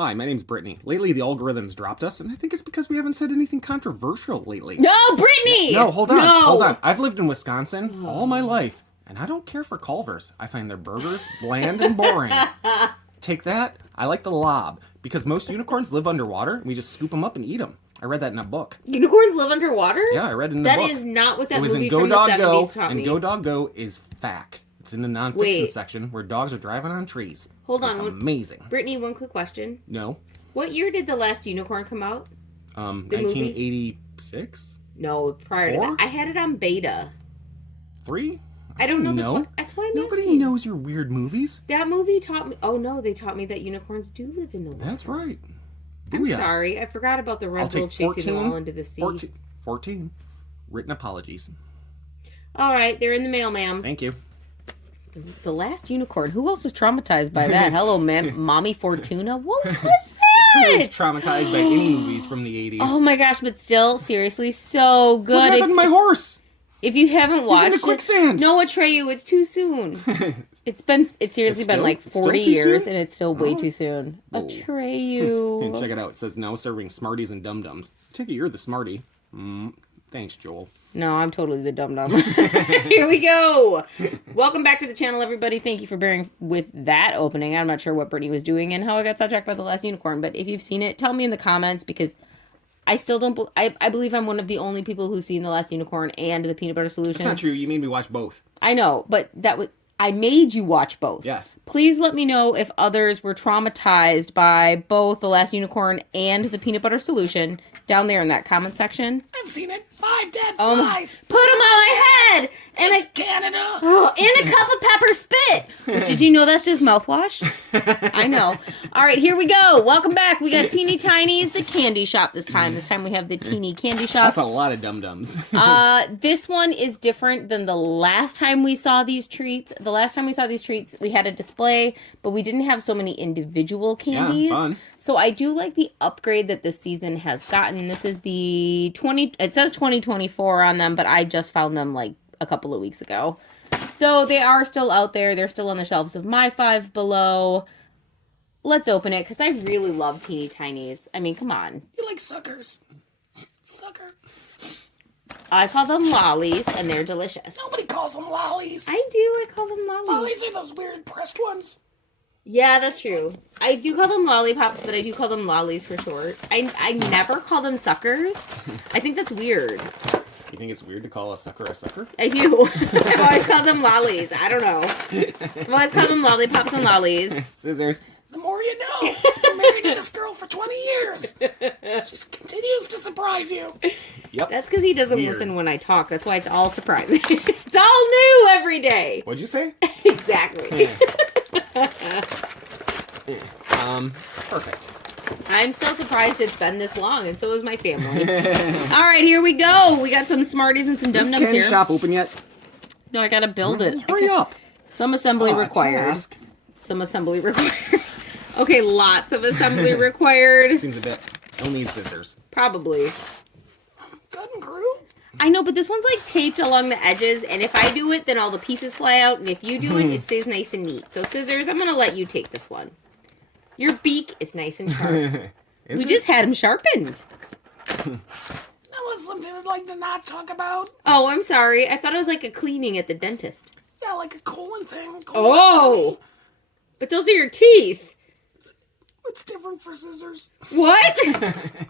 Hi, my name's Briteny. Lately, the algorithm's dropped us, and I think it's because we haven't said anything controversial lately. No, Briteny! No, hold on, No! hold on. I've lived in Wisconsin all my life, and I don't care for Culvers. I find their burgers bland and boring. Take that. I like the lob, because most unicorns live underwater, and we just scoop them up and eat them. I read that in a book. Unicorns live underwater? Yeah, I read it in the book. That is not what that it was movie in Go from the Dog 70s Go, taught me. and Go Dog Go is fact. It's in the nonfiction section where dogs are driving on trees. Hold on. It's amazing. Briteny, one quick question. No. What year did The Last Unicorn come out? 1986? No, prior to that. I had it on beta. 3? I don't know this one. That's why I'm Nobody asking. knows your weird movies. That movie taught me... Oh, no, they taught me that unicorns do live in the water. That's right. I'm sorry. I forgot about the red bull chasing them all into the sea. 14. Written apologies. All right, they're in the mail, ma'am. Thank you. The Last Unicorn. Who else was traumatized by that? Hello, ma'am. Mommy Fortuna? What was that? Who was traumatized by any movies from the 80s? Oh my goch, but still, seriously, so good. What happened to my horse? If you haven't watched He's in the quicksand. No, Atreyu, it's too soon. It's seriously been like 40 too years, soon? and it's still way too soon. Whoa. Atreyu. Check it out. It says now serving Smarties and Dum Dums. I take it you're the Smartie. Thanks, Joel. No, I'm totally the dum-dum. Here we go. Welcome back to the channel, everybody. Thank you for bearing with that opening. I'm not sure what Briteny was doing and how I got sidetracked by The Last Unicorn, but if you've seen it, tell me in the comments, because I still don't... I believe I'm one of the only people who's seen The Last Unicorn and The Peanut Butter Solution. That's not true. You made me watch both. I know, but that was... I made you watch both. Yes. Please let me know if others were traumatized by both The Last Unicorn and The Peanut Butter Solution down there in that comment section. I've seen it. 5 dead flies. Put them on my head! And Canada. Oh, and a cup of pepper spit! Which, did you know that's just mouthwash? I know. All right, here we go. Welcome back. We got Teeny Tinies, the candy shop this time. This time we have the teeny candy shop. That's a lot of dum-dums. This one is different than the last time we saw these treats. The last time we saw these treats, we had a display, but we didn't have so many individual candies. Yeah, fun. So I do like the upgrade that this season has gotten. This is the it says 2024 on them, but I just found them like a couple of weeks ago. So they are still out there. They're still on the shelves of my Five Below. Let's open it, because I really love Teeny Tinies. I mean, come on. You like suckers. Sucker. I call them lollies, and they're delicious. Nobody calls them lollies. I do. I call them lollies. Lollies are those weird pressed ones. Yeah, that's true. I do call them lollipops, but I do call them lollies for short. I never call them suckers. I think that's weird. You think it's weird to call a sucker? I do. I've always called them lollies. I don't know. I've always called them lollipops and lollies. Scissors. The more you know. I'm married to this girl for 20 years. She continues to surprise you. Yep. That's because he doesn't listen when I talk. That's why it's all surprising. It's all new every day. What'd you say? Exactly. Perfect. I'm still surprised it's been this long, and so is my family. All right, here we go. We got some Smarties and some Dum-Dums Is here. the shop open yet? No, I gotta build it. Hurry up. Some assembly required. Task. Some assembly required. Okay, lots of assembly required. Seems a bit. You'll need scissors. Probably. Good and grew. I know, but this one's like taped along the edges, and if I do it, then all the pieces fly out, and if you do it, it stays nice and neat. So, scissors, I'm gonna let you take this one. Your beak is nice and sharp. We just had him sharpened. That was something I'd like to not talk about. Oh, I'm sorry. I thought it was like a cleaning at the dentist. Yeah, like a colon thing. Oh! But those are your teeth. What's different for scissors? What?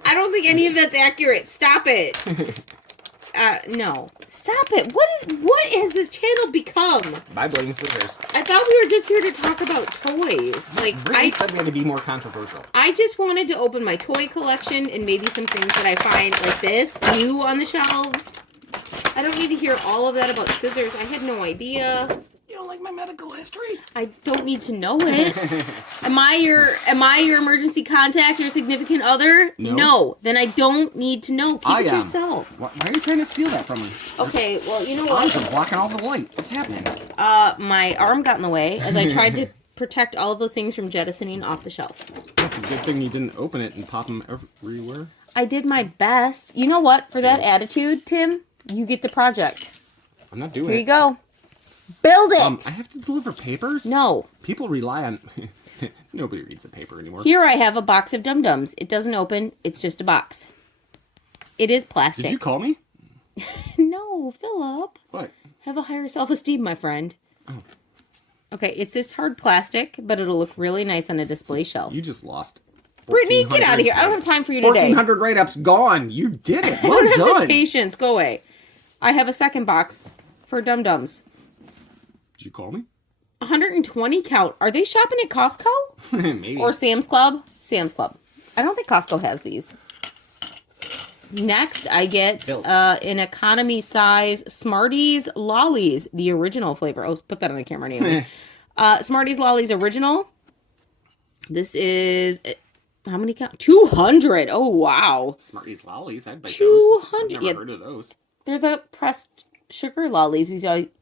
I don't think any of that's accurate. Stop it. No. Stop it. What has this channel become? By blading scissors. I thought we were just here to talk about toys. Like, Briteny said we had to be more controversial. I just wanted to open my toy collection and maybe some things that I find like this new on the shelves. I don't need to hear all of that about scissors. I had no idea. You don't like my medical history? I don't need to know it. Am I your emergency contact, your significant other? No. Then I don't need to know. Keep it yourself. Why are you trying to steal that from me? Okay, well, you know what? I'm blocking all the light. What's happening? My arm got in the way as I tried to protect all of those things from jettisoning off the shelf. That's a good thing you didn't open it and pop them everywhere. I did my best. You know what? For that attitude, Tim, you get the project. I'm not doing it. Here you go. Build it! I have to deliver papers? No. People rely on... Nobody reads the paper anymore. Here I have a box of Dum Dums. It doesn't open. It's just a box. It is plastic. Did you call me? No, Philip. What? Have a higher self-esteem, my friend. Oh. Okay, it's this hard plastic, but it'll look really nice on a display shelf. You just lost. Briteny, get out of here. I don't have time for you today. 1,400 write-ups gone. You did it. I Well don't have the done. patience. Go away. I have a second box for Dum Dums. Did you call me? 120 count. Are they shopping at Costco? Maybe. Or Sam's Club? Sam's Club. I don't think Costco has these. Next, I get an economy size Smarties Lollies, the original flavor. Oh, put that on the camera, Naomi. Smarties Lollies original. This is, how many count? 200. Oh, wow. Smarties Lollies. I'd buy 200. those. I've never heard of those. They're the pressed sugar lollies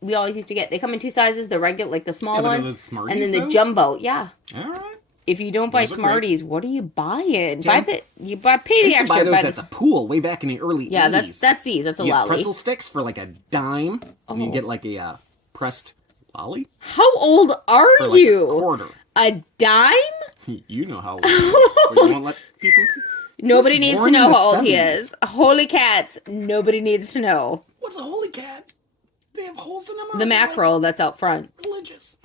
we always used to get. They come in two sizes, the regular, like the small ones, Smarties, and then the though? jumbo. Yeah. All right. If you don't buy Those look Smarties, what are you buying? Okay. Pay I the used extra. to buy those buy at this- the pool way back in the early 80s. that's these. That's a You get lolly. pretzel sticks for like a dime, and you Oh. get like a pressed lolly How old are for like you? a quarter. A dime? You know how old he is. But you won't let people see. Nobody was needs to born know in the how old he 70s. is. Holy cats. Nobody needs to know. What's a holy cat? They have holes in them. The mackerel that's out front. Religious.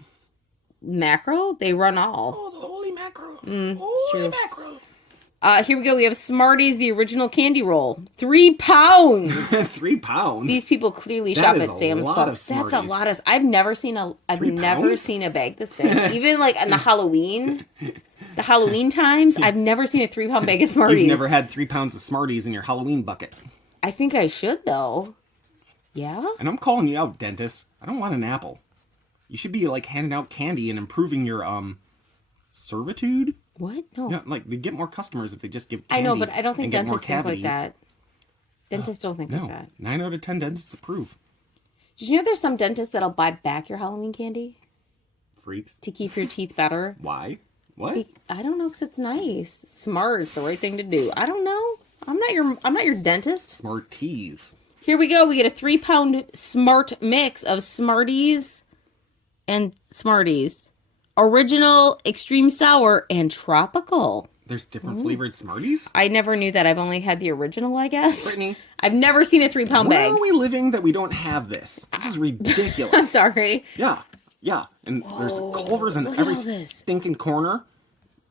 Mackerel? They run all. Oh, the holy mackerel. it's true. mackerel. Here we go. We have Smarties, the original candy roll. 3 pounds. 3 pounds. These people clearly That shop is at a Sam's lot Club. of That's a Smarties. lot of. I've never seen a 3 pounds? bag this big. Even like in the Halloween times, I've never seen a 3-pound bag of Smarties. You've never had 3 pounds of Smarties in your Halloween bucket. I think I should though. Yeah. And I'm calling you out, dentist. I don't want an apple. You should be like handing out candy and improving your servitude. What? No. Yeah, like they get more customers if they just give candy. I know, but I don't think and get more dentists think like cavities. that. Dentists don't think No, like that. 9 out of 10 dentists approve. Did you know there's some dentists that'll buy back your Halloween candy Freaks. to keep your teeth better? Why? What? I don't know, 'cause it's nice. Smart is the right thing to do. I don't know. I'm not your dentist. Smart teas. Here we go. We get a 3-pound smart mix of Smarties and Smarties. Original, extreme sour, and tropical. There's different flavored Smarties? I never knew that. I've only had the original, I guess. Briteny, I've never seen a 3-pound where bag. are we living that we don't have this? This is I'm ridiculous. sorry. Yeah. And there's Culvers in look at every all this. stinking corner.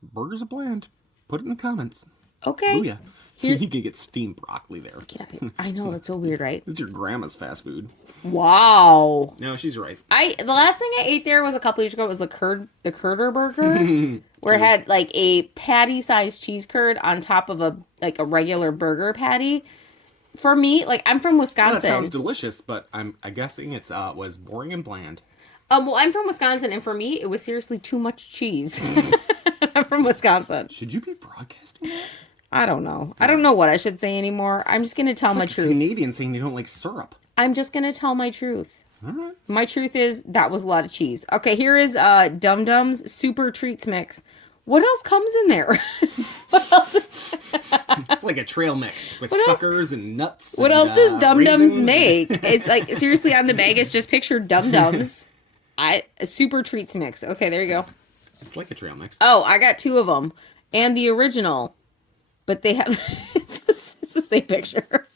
Burgers are bland. Put it in the comments. Okay. Oh, yeah. You can get steamed broccoli there. Get out of here. I know, that's so weird, right? It's your grandma's fast food. Wow. No, she's right. The last thing I ate there was a couple years ago. It was the Curder Burger, where it had like a patty-sized cheese curd on top of a regular burger patty. For me, like I'm from Well, that Wisconsin. sounds delicious, but I'm guessing it's was boring and bland. Well, I'm from Wisconsin, and for me, it was seriously too much cheese. I'm from Wisconsin. Should you be broadcasting that? I don't know. I don't know what I should say anymore. I'm just gonna tell my truth. Canadian saying you don't like syrup. I'm just gonna tell my truth. All right. My truth is that was a lot of cheese. Okay, here is Dum Dums Super Treats Mix. What else comes in there? What else is It's like a trail mix with What else? suckers and nuts. What and, else does Dum Dums raisins. make? It's like seriously on the bag it's just picture Dum Dums. A Super Treats Mix. Okay, there you go. It's like a trail mix. Oh, I got 2 of them. And the original. But they have it's the same picture.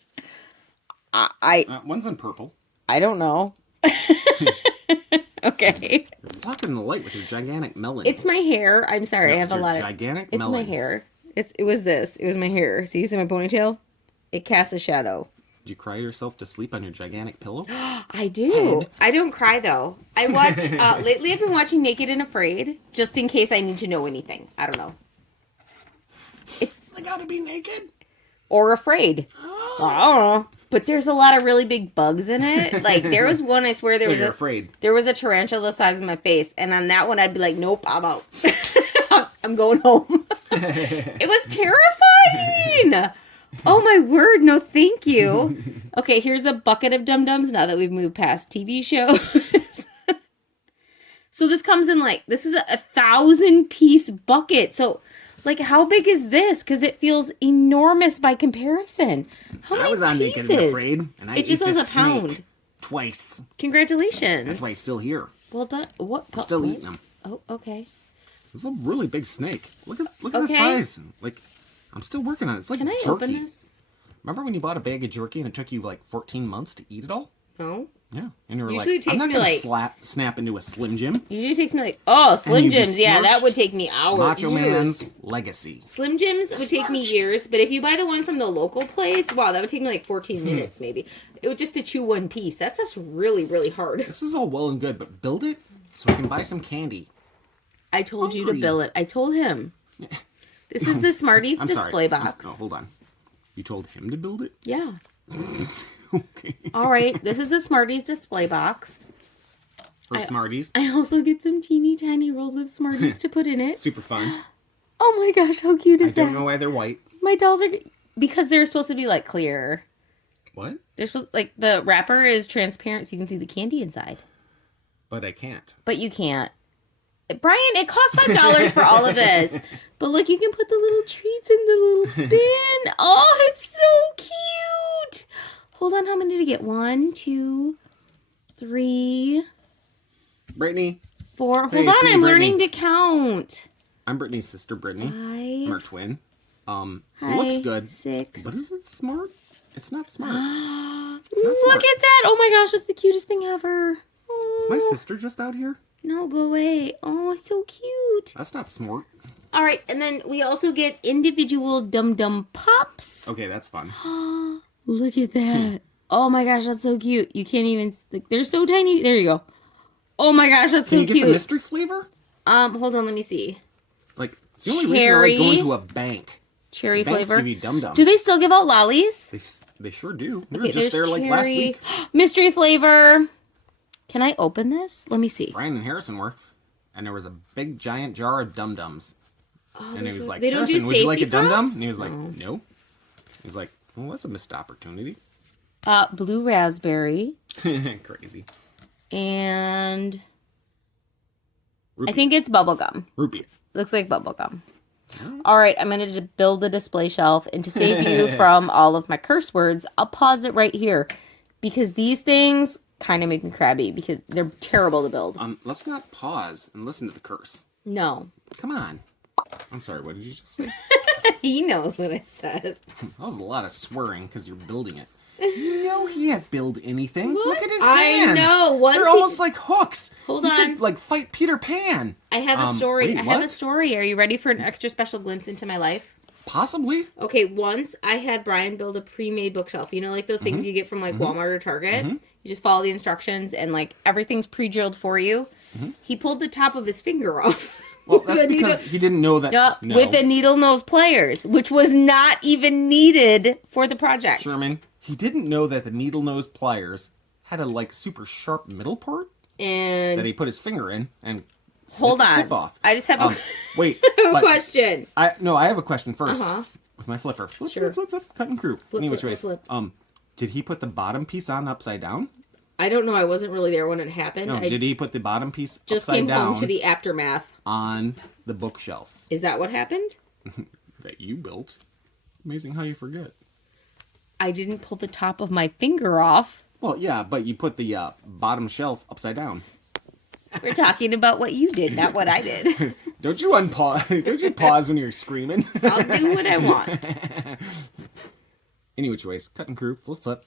One's in purple. I don't know. Okay. You're blocking the light with your gigantic melon. It's my hair. I'm sorry. I have a lot of gigantic It's melon. my hair. It was this. It was my hair. See my ponytail? It casts a shadow. Did you cry yourself to sleep on your gigantic pillow? I do. I don't cry though. I watch lately I've been watching Naked and Afraid just in case I need to know anything. I don't know. It's I gotta be naked. or afraid. I don't know. But there's a lot of really big bugs in it. Like there was one I swear there So was you're a afraid. there was a tarantula the size of my face, and on that one I'd be like, nope, I'm out. I'm going home. It was terrifying. Oh my word, no thank you. Okay, here's a bucket of Dum Dums now that we've moved past TV shows. So this comes in this is a 1,000-piece bucket. So like how big is this? Because it feels enormous by comparison. How many I was on pieces? Naked and Afraid, and I It just ate was this a pound. snake twice. Congratulations. That's why he's still here. Well done. What? I'm still what? eating them. Oh, okay. This is a really big snake. Look at that Okay. size. Like, I'm still working on it. It's like Can I jerky. open this? Remember when you bought a bag of jerky and it took you like 14 months to eat it all? No. Yeah. And you were Usually it like, takes I'm not me, going like- to snap into a Slim Jim. Usually it takes me like, oh, Slim you Jims. Yeah, that besmirched would take me hours. Macho years. Man's legacy. Slim Jims would take me Besmirched. years, but if you buy the one from the local place, wow, that would take me like 14 minutes maybe. It would just to chew one piece. That stuff's really, really hard. This is all well and good, but build it so I can buy some candy. I told you to Hungry. bill it. I told him. This is the Smarties I'm display sorry. box. Oh, hold on. You told him to build it? Yeah. Okay. All right. This is the Smarties display box. For Smarties. I also get some teeny tiny rolls of Smarties to put in it. Super fun. Oh my gosh, how cute is I don't that? know why they're white. My dolls are because they're supposed to be like clear. What? They're supposed like the wrapper is transparent so you can see the candy inside. But I can't. But you can't. Brian, it costs $5 for all of this. But look, you can put the little treats in the little bin. Oh, it's so cute. Hold on, how many did I get? 1, 2, 3, Brittany. 4. Hey, Hold on, it's me, I'm Brittany. learning to count. I'm Brittany's sister, Brittany. I'm her 5. twin. It Hi, looks good. 6. But is it smart? It's not smart. Look smart. at that. Oh my gosh, that's the cutest thing ever. Is Oh, my sister just out here? no, go away. Oh, it's so cute. That's not smart. All right, and then we also get individual Dum Dum Pops. Okay, that's fun. Look at that. Oh my gosh, that's so cute. You can't even, like, they're so tiny. There you go. Oh my gosh, that's Can so you get cute. the mystery flavor? Hold on, let me see. Like, it's the only reason I like Cherry. going to a bank. Cherry Banks flavor. give you dum-dums. Do they still give out lollies? They sure do. We Okay, were just there like last week. Mystery flavor. Can I open this? Let me see. Brian and Harrison were. And there was a big giant jar of dum-dums. Oh, And he was like, they don't do Harrison, would you like a safety dum-dum? pops? And he was like, no. He was like, well, that's a missed opportunity. Blue raspberry. Crazy. And Root I think it's bubblegum. Root beer. Looks like bubblegum. All right, I'm going to build a display shelf. And to save you from all of my curse words, I'll pause it right here. Because these things kind of make me crabby because they're terrible to build. Let's not pause and listen to the curse. No. Come on. I'm sorry, what did you just say? He knows what I said. That was a lot of swearing because you're building it. You know he can't build anything. What? Look at his I hands. know. Once They're he- almost like hooks. Hold You on. could, like, fight Peter Pan. I have a story. wait, I have a what? story. Are you ready for an extra special glimpse into my life? Possibly. Okay, once I had Brian build a pre-made bookshelf. You know, like those things you get from like Walmart or Target? You just follow the instructions and like everything's pre-drilled for you. He pulled the top of his finger off. Well, with that's a because he didn't know that. Yup, no. with a needle nose pliers, which was not even needed for the project. Sherman, he didn't know that the needle nose pliers had a like super sharp middle part And that he put his finger in and hold snipped the on, tip off. I just have a, Wait, a but question. I have a question first. Uh-huh. With my flipper. Flip, Sure. flip, flip, cut and crew. Flip, Any which flip, ways. flip. Did he put the bottom piece on upside down? I don't know. I wasn't really there when it happened. No. I Did he put the bottom piece just upside came down home to the aftermath. on the bookshelf Is that what happened? that you built? Amazing how you forget. I didn't pull the top of my finger off. Well, yeah, but you put the bottom shelf upside down. We're talking about what you did, not what I did. Don't you unpause? Don't you pause when you're screaming? I'll do what I want. Any which ways, cut and crew, flip, flip.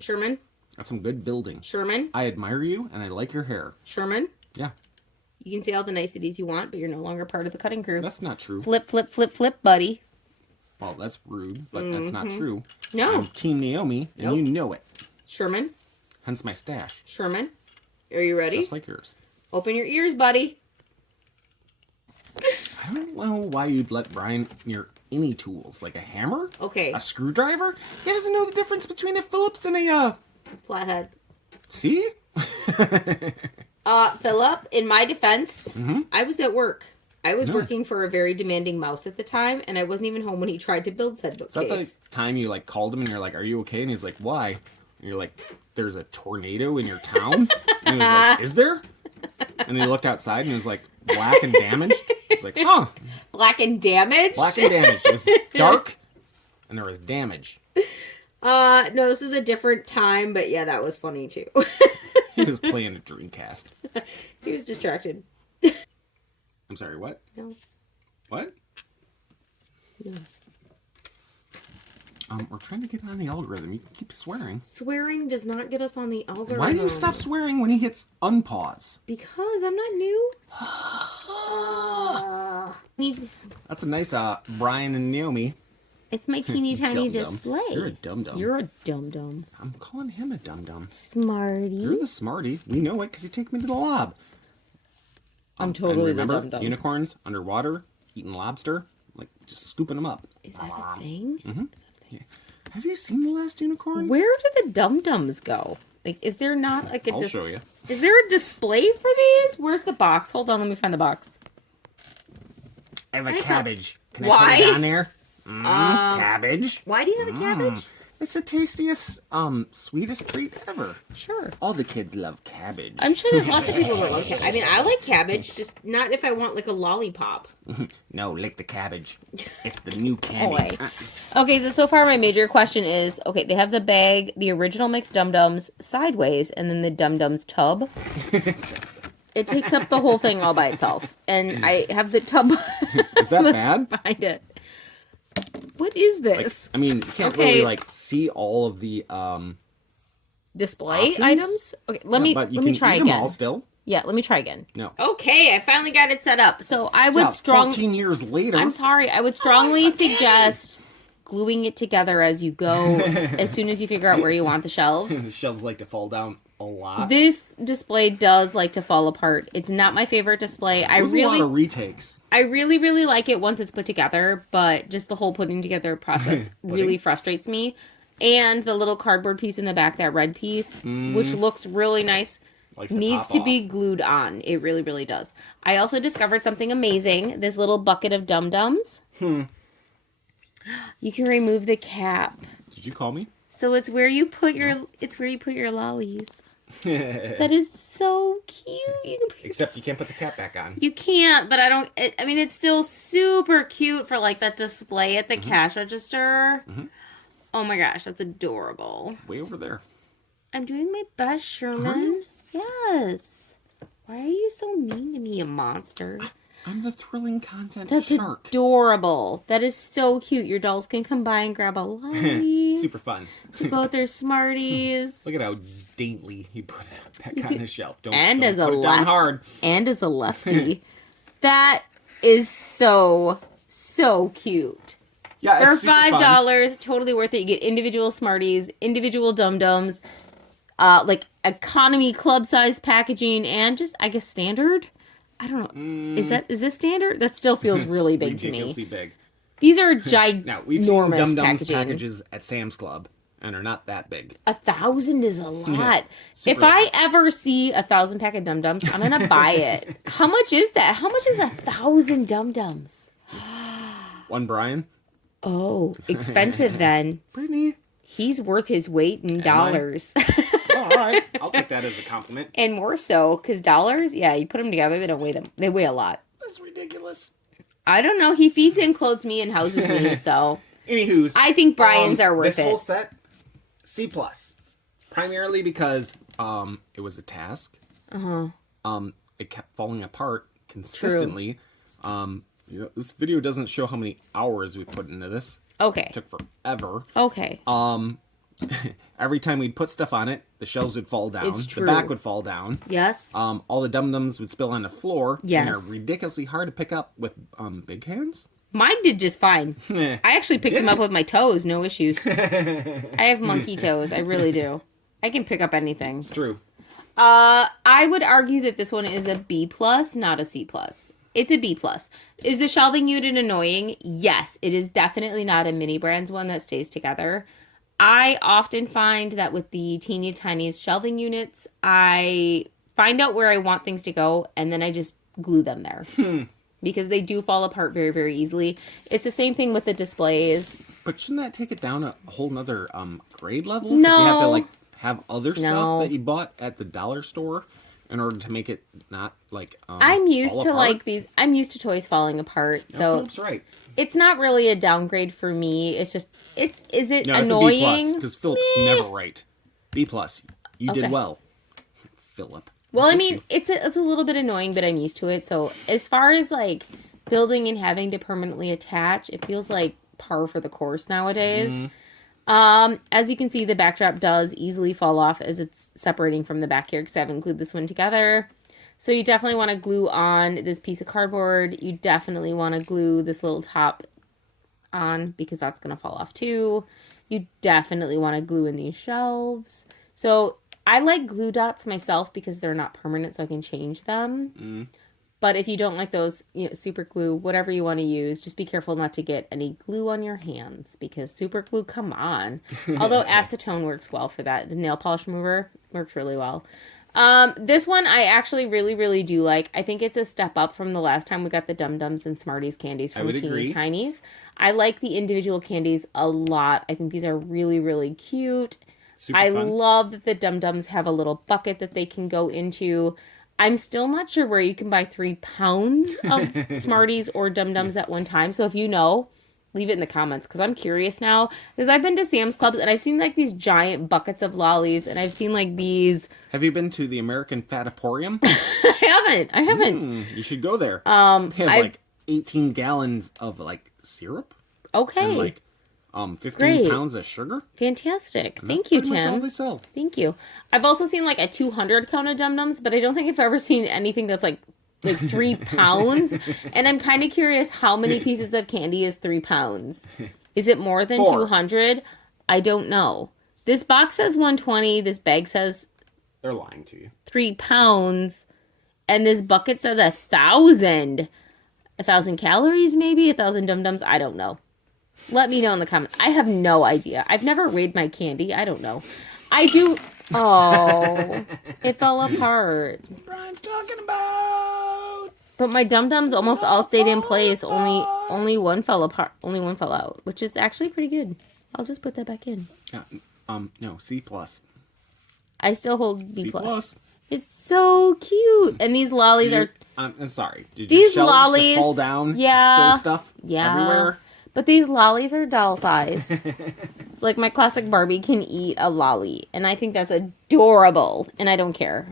Sherman? That's some good building. Sherman? I admire you, and I like your hair. Sherman? Yeah, You can say all the niceties you want, but you're no longer part of the cutting crew. that's not true. Flip, flip, flip, flip, buddy. Well, that's rude, but that's not true. No. I'm Team Naomi, and Nope. you know it. Sherman? Hence my stash, Sherman? Are you ready? just like yours. Open your ears, buddy. I don't know why you'd let Brian near any tools, like a hammer, Okay. a screwdriver. He doesn't know the difference between a Phillips and a Flathead. See? Philip, in my defense, Mm-hmm. I was at work. I was working for a very demanding mouse at the time, and I wasn't even home when he tried to build said Is that bookcase. the time you like called him and you're like, "Are you okay?" And he's like, "Why?" And you're like, "There's a tornado in your town." And he was like, "Is there?" And he looked outside and it was like black and damaged. He's like, "Huh, Black and damaged? black and damaged." It was dark and there was damage. No, this is a different time, but yeah, that was funny too. He was playing a Dreamcast. He was distracted. I'm sorry, what? No. What? No. We're trying to get on the algorithm. You keep swearing. Swearing does not get us on the algorithm. Why do you stop swearing when he hits unpause? Because I'm not new. That's a nice Brian and Naomi. It's my teeny tiny Dum-dum. display. You're a dum-dum. You're a dum-dum. I'm calling him a dum-dum. Smarty. You're the smarty. We know it because you take me to the lob. I'm totally and the remember, dum-dum. unicorns underwater, eating lobster, like just scooping them up. Is that a thing? Mm-hmm. Yeah. Have you seen the last unicorn? Where do the dum-dums go? Like, is there not like a... I'll show you. Is there a display for these? Where's the box? Hold on, let me find the box. I have a cabbage. Can Why? I put it on there? Cabbage. Why do you have a cabbage? It's the tastiest, sweetest treat ever. Sure. All the kids love cabbage. I'm sure there's lots of people that love cabbage. I mean, I like cabbage, just not if I want like a lollipop. No, lick the cabbage. It's the new candy. wait. Okay, so far my major question is, okay, they have the bag, the original mixed Dum-Dums sideways, and then the Dum-Dums tub. It takes up the whole thing all by itself. And I have the tub Is that bad? behind it. What is this? I mean, you can't Okay. really see all of the Display options? items? Okay, let me try eat them again. all still. Yeah, let me try again. No. Okay, I finally got it set up. So I would 14 years later. I'm sorry. I would strongly suggest gluing it together as you go, as soon as you figure out where you want the shelves. The shelves like to fall down a lot. This display does like to fall apart. It's not my favorite display. There's a lot of retakes. I really like it once it's put together, but just the whole putting together process really frustrates me. And the little cardboard piece in the back, that red piece, which looks really nice, needs to be glued on. It really does. I also discovered something amazing. This little bucket of Dum-Dums. You can remove the cap. Did you call me? So it's where you put your lollies. That is so cute. You can Except you can't put the cap back on. You can't, but I mean, it's still super cute for like that display at the cash register. Oh my gosh, that's adorable. Way over there. I'm doing my best, Sherman. Yes. Why are you so mean to me, you monster? I'm the thrilling content That's shark. adorable. That is so cute. Your dolls can come by and grab a lolly Super fun. to go with their Smarties. Look at how daintily he put it back on his shelf. Don't And don't as a put it down hard. And as a lefty. That is so cute. Yeah, For it's super fun. $5, totally worth it. You get individual Smarties, individual Dum-Dums, like economy club size packaging, and just, I guess, standard. I don't know. Is this standard? That still feels really big to me. Ridiculously big. These are ginormous Now, we've seen Dum-Dums packaging. packages at Sam's Club, and are not that big. 1,000 is a lot. Super If I lot. ever see 1,000 pack of Dum-Dums, I'm gonna buy it. How much is that? How much is 1,000 Dum-Dums? One Brian. Oh, expensive then. Briteny. He's worth his weight in dollars. Oh, all right. I'll take that as a compliment. And more so, because dollars, yeah, you put them together, they don't weigh them. They weigh a lot. That's ridiculous. I don't know. He feeds and clothes me and houses me, so Anywho's. I think Brian's are worth this whole it. set, C+. Primarily because it was a task. It kept falling apart consistently. This video doesn't show how many hours we put into this. Okay. It took forever. Okay. Every time we'd put stuff on it, the shelves would fall down. It's true. The back would fall down. Yes. All the Dum-Dums would spill on the floor. Yes. And they're ridiculously hard to pick up with big hands. Mine did just fine. I actually picked him up with my toes, no issues. I have monkey toes. I really do. I can pick up anything. It's true. I would argue that this one is a B+, not a C+. It's a B+. Is the shelving unit annoying? Yes. It is definitely not a mini brands one that stays together. I often find that with the teeny tiniest shelving units, I find out where I want things to go, and then I just glue them there. Because they do fall apart very, very easily. It's the same thing with the displays. But shouldn't that take it down a whole nother grade level? 'Cause No. you have to like have other No. stuff that you bought at the dollar store in order to make it not like I'm used fall to apart. like these. I'm used to toys falling apart, No, so Philip's right. it's not really a downgrade for me. It's just is it No, annoying? because Philip's never right. B+. You Okay. did well, Philip. Well, I mean, it's a little bit annoying, but I'm used to it. So as far as like building and having to permanently attach, it feels like par for the course nowadays. As you can see, the backdrop does easily fall off as it's separating from the back here because I've glued this one together. So you definitely want to glue on this piece of cardboard. You definitely want to glue this little top on because that's going to fall off too. You definitely want to glue in these shelves. So I like glue dots myself because they're not permanent, so I can change them. But if you don't like those, super glue, whatever you want to use, just be careful not to get any glue on your hands because super glue, come on. Although acetone works well for that. The nail polish remover works really well. This one I actually really, really do like. I think it's a step up from the last time we got the Dum Dums and Smarties candies from Teeny Tinies. I like the individual candies a lot. I think these are really, really cute. I love that the Dum Dums have a little bucket that they can go into. I'm still not sure where you can buy 3 pounds of Smarties or Dum Dums at one time. So if you know, leave it in the comments because I'm curious now. Because I've been to Sam's Clubs and I've seen like these giant buckets of lollies and I've seen like these. Have you been to the American Fataporium? I haven't. You should go there. They have like 18 gallons of like syrup. Okay. And like 15 pounds of sugar. Fantastic. Thank you, Tim. Much all they sell. Thank you. I've also seen like a 200 count of Dum Dums, but I don't think I've ever seen anything that's like 3 pounds. And I'm kind of curious how many pieces of candy is 3 pounds. Is it more than 200? I don't know. This box says 120. This bag says they're lying to you. 3 pounds. And this bucket says 1,000. 1,000 calories, maybe? 1,000 Dum Dums? I don't know. Let me know in the comments. I have no idea. I've never weighed my candy. I don't know. I do. Oh, it fell apart. Brian's talking about. But my Dum Dums almost all stayed in place. Only one fell apart. Only one fell out, which is actually pretty good. I'll just put that back in. No, C plus. I still hold B+. C plus. It's so cute, and these lollies are. I'm sorry. Did these your lollies just fall down? Yeah. Spill stuff. Yeah. Everywhere. But these lollies are doll-sized. It's like my classic Barbie can eat a lolly. And I think that's adorable. And I don't care.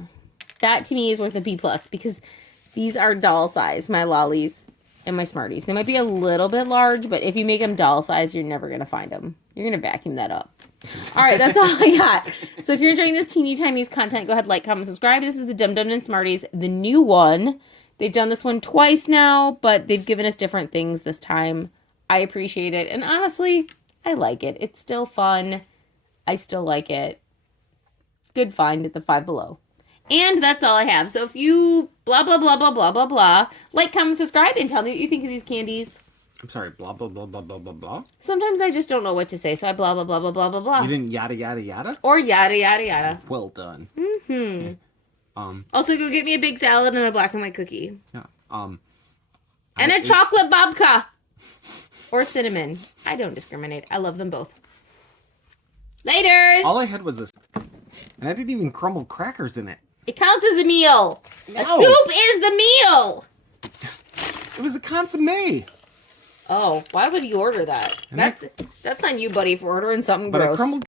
That to me is worth a B+ because these are doll-sized, my lollies and my Smarties. They might be a little bit large, but if you make them doll-sized, you're never going to find them. You're going to vacuum that up. All right, that's all I got. So if you're enjoying this Teeny Tinies content, go ahead, like, comment, subscribe. This is the Dum Dum and Smarties, the new one. They've done this one twice now, but they've given us different things this time. I appreciate it. And honestly, I like it. It's still fun. I still like it. Good find at the Five Below. And that's all I have. So if you blah, blah, blah, blah, blah, blah, blah, like, comment, subscribe, and tell me what you think of these candies. I'm sorry, blah, blah, blah, blah, blah, blah, blah. Sometimes I just don't know what to say, so I blah, blah, blah, blah, blah, blah, blah. You didn't yada, yada, yada? Or yada, yada, yada. Well done. Mm-hmm. Also, go get me a big salad and a black and white cookie. Yeah. And a chocolate babka. Or cinnamon. I don't discriminate. I love them both. Laters! All I had was this. And I didn't even crumble crackers in it. It counts as a meal. No. A soup is the meal. It was a consomme. Oh, why would you order that? And That's on you, buddy, for ordering something But gross. I crumbled